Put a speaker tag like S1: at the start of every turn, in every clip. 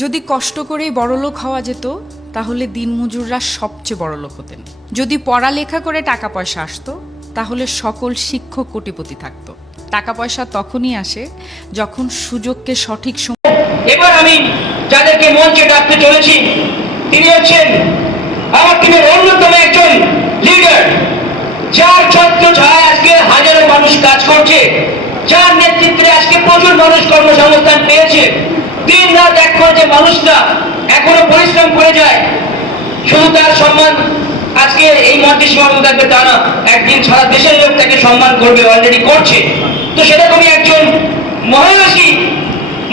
S1: যদি কষ্ট করেই বড়লোক হওয়া যেত, তাহলে দিনমজুররা সবচেয়ে বড়লোক হতেন। যদি পড়ালেখা করে টাকা পয়সা আসতো, তাহলে সকল শিক্ষক কোটিপতি থাকতো। টাকা পয়সা তখনই আসে যখন সুযোগকে সঠিক সময়
S2: এবার আমি যাদেরকে মঞ্চে ডাকতে চলেছি, তিনি হচ্ছেন আমার টিমের অন্যতম একজন লিডার যার ছত্র ছায় আজকে হাজারো মানুষ কাজ করছে, যার নেতৃত্বে আজকে প্রচুর মানুষ কর্মসংস্থান পেয়েছে। দিন রাত এক করে যে মানুষটা এখনও পরিশ্রম করে যায়। শুধু তার সম্মান আজকে এই মঞ্চে সীমাবদ্ধ থাকবে তা না, একদিন সারা দেশের লোক তাকে সম্মান করবে অলরেডি করছে। তো সেরকমই একজন মহিষী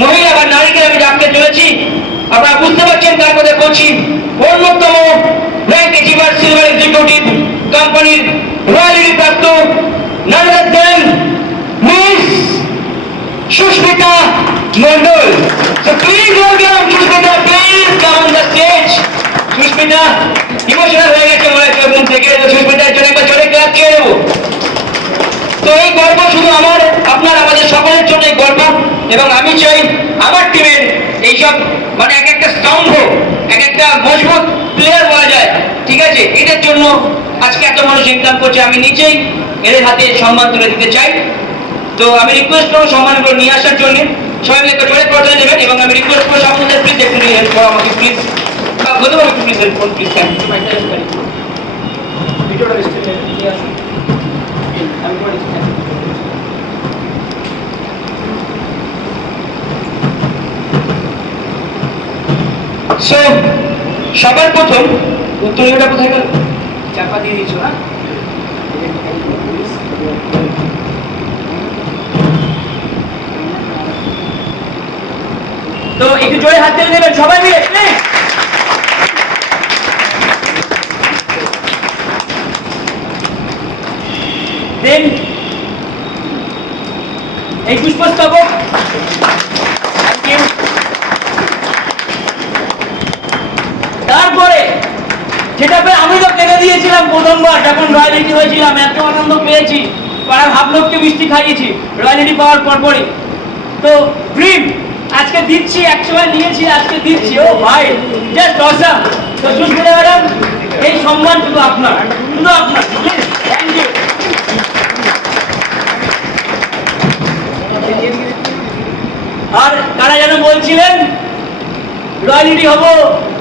S2: মহিলা বা নারীকে আমি ডাকতে চলেছি। আপনারা বুঝতে পারছেন তার কথা বলছি। অন্যতম র্যাঙ্ক এচিভার সিলভার এক্সিকিউটিভ কোম্পানির রয়্যালিটি প্রাপ্ত নারদার দেন Susmita Mondal So please welcome Susmita, please, come on the stage. Susmita emotional হয়ে গেছে মনে হচ্ছে মন থেকে। তো সুস্মিতার জন্য একবার জোরে ক্লাস খেয়ে নেব। তো এই গল্প শুধু আমার, আপনার, আমাদের সকলের জন্য এই গল্প। এবং আমি চাই আমার টিমের এইসব মানে এক একটা স্তম্ভ, এক একটা মজবুত প্লেয়ার বলা যায়। ঠিক আছে? এদের জন্য আজকে এত মানুষ ইনকাম করছে, আমি নিজেই এদের হাতে সম্মান তুলে দিতে চাই। তো আমি রিকোয়েস্ট করব সম্মানগুলো নিয়ে আসার জন্য। সবাই মিলে জোরে পর্যায়ে দেবেন এবং আমি রিকোয়েস্ট করব সকলদের প্লিজ একটু হেল্প করো আমাকে প্লিজ ধন্যবাদ একটু প্লিজ হেল্প করুন প্লিজ থ্যাংক সবার প্রথম উত্তরীয়টা কোথায় গেল? চাপা দিয়ে দিচ্ছ না তো একটু জোরে হাত দিয়ে দেবেন সবাই মিলে দেন। এই পুষ্পস্তবক। তারপরে যেটা আমি তো কেঁদে দিয়েছিলাম, প্রথমবার যখন রয়্যালিটি হয়েছিলাম, এত আনন্দ পেয়েছি, পাড়ার হাফলোককে মিষ্টি খাইয়েছি, রয়্যালিটি পাওয়ার পরপরই। তো ড্রিম আজকে দিচ্ছি একসময় নিয়েছি, আজকে দিচ্ছি। ও ভাই জাস্ট অসাম তো সুস্মিতা ম্যাডাম, এই সম্মান শুধু আপনার। শুধু আপনার থ্যাংক ইউ আর তারা যেন বলছিলেন, রয়্যালিটি হব,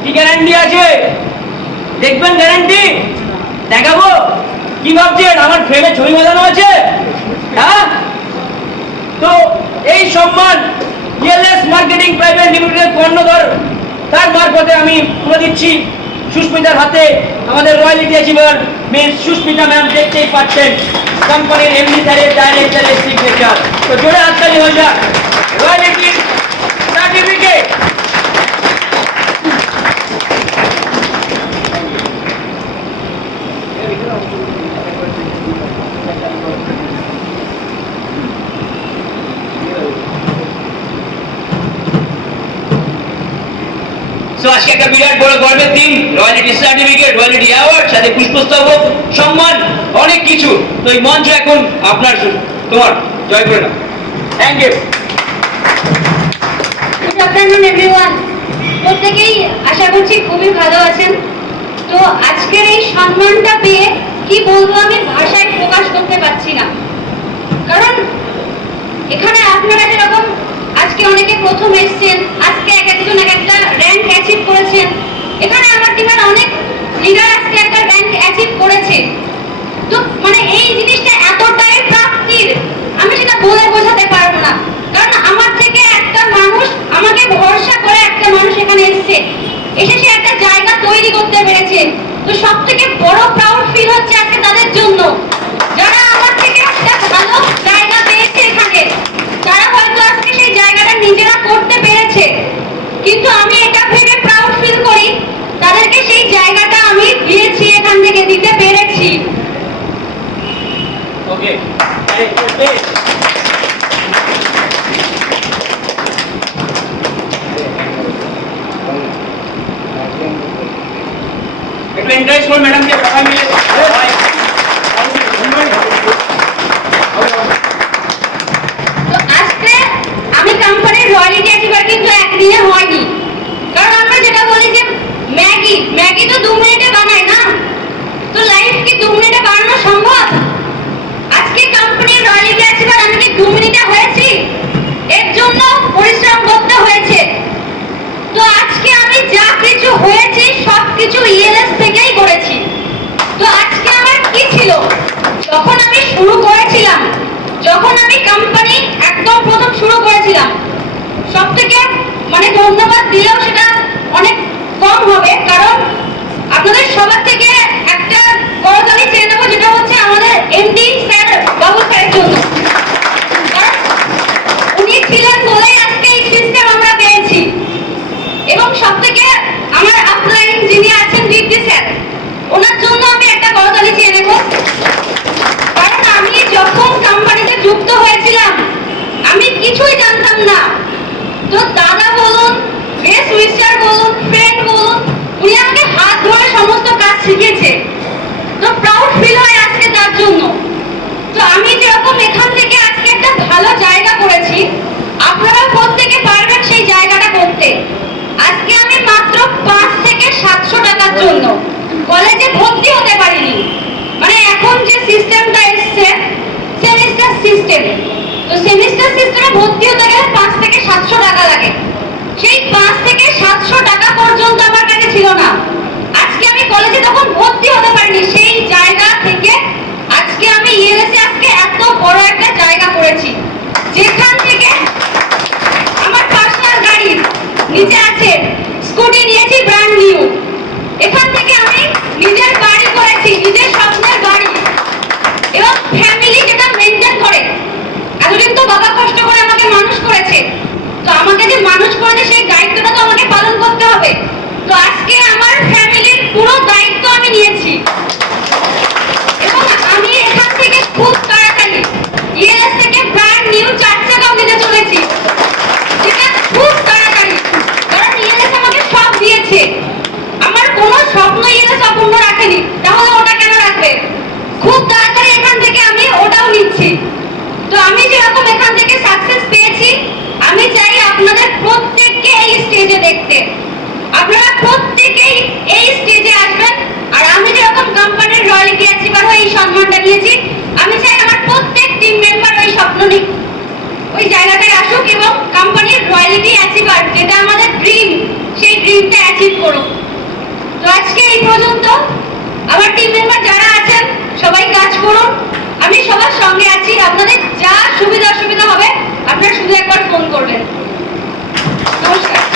S2: কি গ্যারান্টি আছে? দেখবেন গ্যারান্টি দেখাবো? কি ভাবছেন? আমার ফ্রেমে ছবি বাঁধানো আছে? হ্যাঁ? তো এই সম্মান ইএলএস মার্কেটিং প্রাইভেট লিমিটেডের কর্ণধর। তার মারফতে আমি তুলে দিচ্ছি সুস্মিতার হাতে আমাদের royalty achiever Miss Susmita ma'am দেখতেই পাচ্ছেন। কোম্পানির এমডি স্যারের ডাইরেক্টরের সিগনেচার তো জোরে হাততালি হয়ে যাক। রয়্যালিটি সার্টিফিকেট সো আজকে একটা বিরাট বড় গর্বের দিন। রয়্যালিটি সার্টিফিকেট, রয়্যালিটি অ্যাওয়ার্ড, সাথে পুষ্পস্তবক, সম্মান, অনেক কিছু। তো এই মঞ্চ এখন আপনার তোমার, জয় করে থ্যাংক ইউ
S3: প্রত্যেকেই আশা করছি খুবই ভালো আছেন। তো আজকের এই সম্মানটা পেয়ে কি বলব আমি ভাষায় প্রকাশ করতে পারছি না। কারণ এখানে আপনারা যেরকম আজকে অনেকে প্রথম এসছেন, আজকে এক একজন এক একটা র্যাঙ্ক এখানে অনেক লিডার আজকে একটা র্যাঙ্ক অ্যাচিভ করেছে। তো মানে এই জিনিসটা এতটাই প্রাপ্তির, আমি সেটা বলে বোঝাতে পারব না। কারণ আমার থেকে একটা মানুষ আমাকে ভরসা করে একটা মানুষ এখানে এসেছে। এসে সে একটা জায়গা তৈরি করতে পেরেছে। তো সব থেকে বড় প্রাউড ফিল হচ্ছে আজকে তাদের জন্য যারা আমার থেকে একটা ভালো জায়গা পেয়েছে এখানে তারা হয়তো আজকে সেই জায়গাটা নিজেরা করতে পেরেছে কিন্তু আমি এটা ভেবে প্রাউড ফিল করি তাদেরকে সেই জায়গাটা আমি দিয়েছি এখান থেকে দিতে পেরেছি
S2: ওকে একটু ম্যাডামকে সবাই মিলে
S3: তো আজকে আমি কোম্পানির রয়্যালিটি অ্যাচিভার কিন্তু একদিনে হয়নি ম্যাগি তো দু মিনিটে বানায় না তো লাইফ কি দু মিনিটে বানানো সম্ভব আজকে কোম্পানির রয়্যালিটি আছে আর আমি কি দু মিনিটে হয়েছি এর জন্য পরিশ্রম করতে হয়েছে তো আজকে আমি যা কিছু হয়েছি সব কিছু ইএলএস থেকেই করেছি তো আজকে আমার কি ছিল। যখন আমি শুরু করেছিলাম, যখন আমি কোম্পানি একদম প্রথম শুরু করেছিলাম, সবথেকে মানে ধন্যবাদ দিলেও সেটা অনেক কম হবে কারণ আপনাদের সবার থেকে একটা করতালি চেয়ে নেব যেটা হচ্ছে আমাদের এমডি স্যার বাবু স্যারের জন্য কারণ উনি ছিলেন বলেই আজকে এই সিস্টেম আমরা পেয়েছি এবং সব থেকে আমার আপলাইন যিনি আছেন দীপ্তি স্যার ওনার জন্য আমি একটা করতালি চেয়ে নেব কারণ আমি যখন কোম্পানিতে যুক্ত আমি কিছুই জানতাম না। তো দাদা বলুন বেস উইচার বলুন উনি আমাকে হাত ধরে সমস্ত কাজ শিখিয়েছে তো প্রাউড ফিল হয় আজকে তার জন্য তো আমি যেরকম এখান থেকে আজকে একটা ভালো জায়গা করেছি আপনারা প্রত্যেকে পারবেন সেই জায়গাটা করতে আজকে আমি মাত্র পাঁচ থেকে সাতশো টাকার জন্য কলেজে ভর্তি হতে পারিনি মানে এখন যে সিস্টেমটা এসছে সেমিস্টার সিস্টেম তো সেমিস্টার সিস্টেমে ভর্তি হতে গেলে পাঁচ থেকে সাতশো টাকা লাগে। সেই পাঁচ থেকে সাতশো টাকা পর্যন্ত আমার কাছে ছিল না আজকে আমি কলেজে তখন ভর্তি হতে পারিনি সেই জায়গা থেকে আজকে আমি ইএলএসে আজকে এত বড় একটা জায়গা করেছি যেখান থেকে আমার পার্সোনাল গাড়ি নিচে আছে স্কুটি নিয়েছি ব্র্যান্ড নিউ এখান থেকে আমি নিজের বাড়ি করেছি নিজের স্বপ্নের বাড়ি এবং ফ্যামিলি যেটা মেনটেন করে এতদিন তো বাবা কষ্ট করে আমাকে মানুষ করেছে তো আমাকে যে মানুষ করেছে সেই দায়িত্বটা তো আমাকে পালন করতে হবে তো আজকে আমার ফ্যামিলির পুরো দায়িত্ব আমি নিয়েছি এবং আমি এখান থেকে খুব তাড়াতাড়ি ইএলএস থেকে ব্র্যান্ড নিউ চার চাকাও নিতে চলেছি যেটা খুব তাড়াতাড়ি কারণ ইএলএস আমাকে সব দিয়েছে আমার কোনো স্বপ্ন ইএলএস অপূর্ণ রাখেনি তাহলে ওটা কেন রাখবে খুব তাড়াতাড়ি এখান থেকে আমি ওটাও নিচ্ছি তো আমি যেরকম এখান থেকে সাকসেস পেয়েছি আমি চাই আপনাদের প্রত্যেককে এই স্টেজে দেখতে আপনারা প্রত্যেকেই এই স্টেজে আসবেন আর আমি যেরকম কোম্পানির রয়্যালিটি অ্যাচিভার হয়ে এই আমি চাই আমার প্রত্যেক টিম মেম্বার ওই স্বপ্ন নিক ওই জায়গাটায় আসুক এবং কোম্পানির রয়্যালিটি অ্যাচিভার যেটা আমাদের ড্রিম সেই ড্রিমটা অ্যাচিভ করুক। তো আজকে এই পর্যন্ত আমার টিম মেম্বার যারা আছেন, সবাই কাজ করুন। আমি সবার সঙ্গে আছি। আপনাদের যা সুবিধা অসুবিধা হবে, আপনারা শুধু একবার ফোন করবেন। নমস্কার।